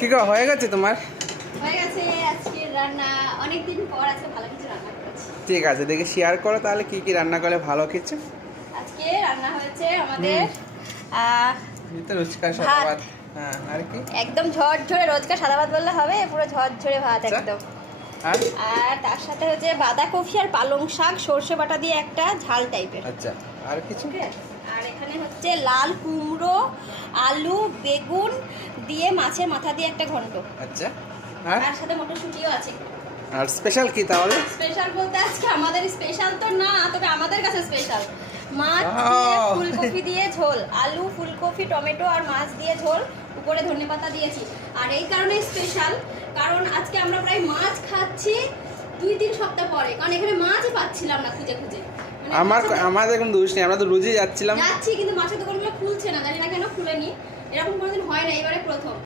কি গো হয়ে গেছে তোমার? হয়ে গেছে আজকে রান্না, অনেকদিন পর আজকে ভালো কিছু রান্না করেছি। ঠিক আছে, দেখে শেয়ার করো তাহলে কি কি রান্না করলে ভালো কিছু। আজকে রান্না হয়েছে আমাদের এই তো রুচকা সাদা ভাত। হ্যাঁ, আর কি? একদম ঝরঝরে, রোজকার সাদা ভাত বললে হবে, পুরো ঝরঝরে ভাত আচ্ছা। একদম। আর আর তার সাথে হচ্ছে বাঁধাকপি আর পালং শাক সর্ষে বাটা দিয়ে একটা ঝাল টাইপের। আচ্ছা, আর কিছু? আর এখানে হচ্ছে লাল কুমড়ো, আলু, বেগুন দিয়ে মাছের মাথা দিয়ে একটা ঘন্ট। আচ্ছা, আর আর সাথে মটরশুঁটিও আছে। আর স্পেশাল কি তাহলে? স্পেশাল বলতে আজকে আমাদের স্পেশাল তো না, তবে আমাদের কাছে স্পেশাল মাছ Wow! দিয়ে ফুলকপি দিয়ে ঝোল, আলু ফুলকপি টমেটো আর মাছ দিয়ে ঝোল, উপরে ধনেপাতা দিয়েছি। আর এই কারণে স্পেশাল, কারণ আজকে আমরা প্রায় মাছ খাচ্ছি 2-3 সপ্তাহ পরে, কারণ এখানে মাছই পাচ্ছিলাম না খুঁজে খুঁজে। মানে আমাদের কোনো দোষ নেই, আমরা তো রোজই যাচ্ছিলাম। যাচ্ছি কিন্তু মাছের দোকানগুলো খুলছে না, জানি না কেন খুলেনি। এরকম কোনোদিন হয় না, এবারে প্রথম।